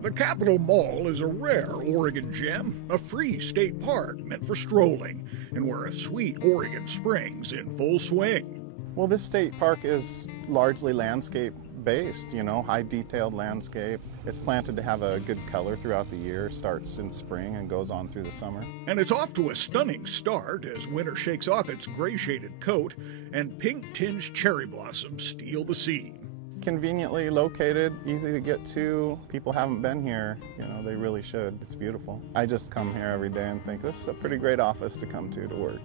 The Capitol Mall is a rare Oregon gem, a free state park meant for strolling, and where a sweet Oregon spring's in full swing. Well, this state park is largely landscape based, high detailed landscape. It's planted to have a good color throughout the year, starts in spring and goes on through the summer. And it's off to a stunning start as winter shakes off its gray shaded coat and pink tinged cherry blossoms steal the scene. Conveniently located, easy to get to. People haven't been here, they really should. It's beautiful. I just come here every day and think this is a pretty great office to come to work,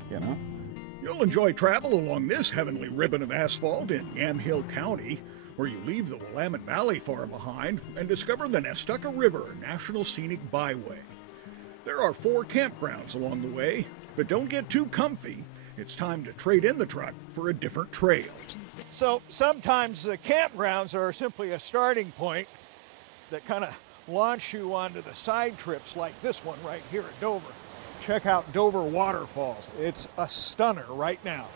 You'll enjoy travel along this heavenly ribbon of asphalt in Yamhill County, where you leave the Willamette Valley far behind and discover the Nestucca River National Scenic Byway. There are 4 campgrounds along the way, but don't get too comfy. It's time to trade in the truck for a different trail. So sometimes the campgrounds are simply a starting point that kind of launch you onto the side trips like this one right here at Dover. Check out Dover Waterfalls. It's a stunner right now.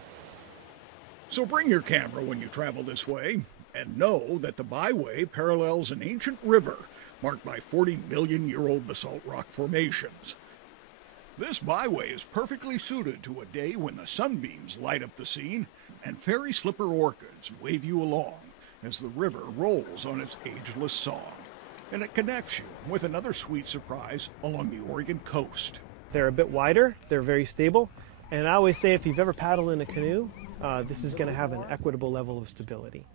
So bring your camera when you travel this way, and know that the byway parallels an ancient river marked by 40-million-year-old basalt rock formations. This byway is perfectly suited to a day when the sunbeams light up the scene and fairy slipper orchids wave you along as the river rolls on its ageless song. And it connects you with another sweet surprise along the Oregon coast. They're a bit wider, they're very stable, and I always say if you've ever paddled in a canoe, this is going to have an equitable level of stability.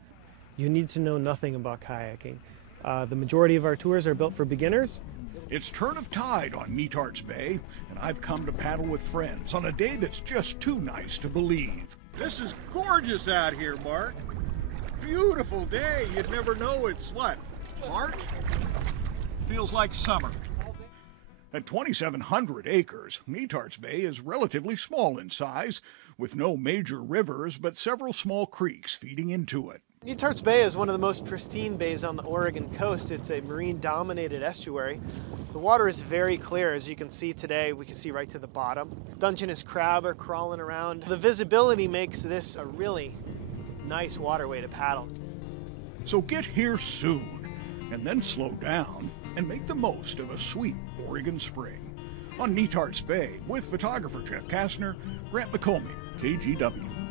You need to know nothing about kayaking. The majority of our tours are built for beginners. It's turn of tide on Netarts Bay, and I've come to paddle with friends on a day that's just too nice to believe. This is gorgeous out here, Mark. Beautiful day. You'd never know it's what, March? Feels like summer. At 2,700 acres, Netarts Bay is relatively small in size, with no major rivers but several small creeks feeding into it. Netarts Bay is one of the most pristine bays on the Oregon coast. It's a marine-dominated estuary. The water is very clear, as you can see today. We can see right to the bottom. Dungeness crab are crawling around. The visibility makes this a really nice waterway to paddle. So get here soon, and then slow down and make the most of a sweet Oregon spring. On Netarts Bay, with photographer Jeff Kastner, Grant McComie, KGW.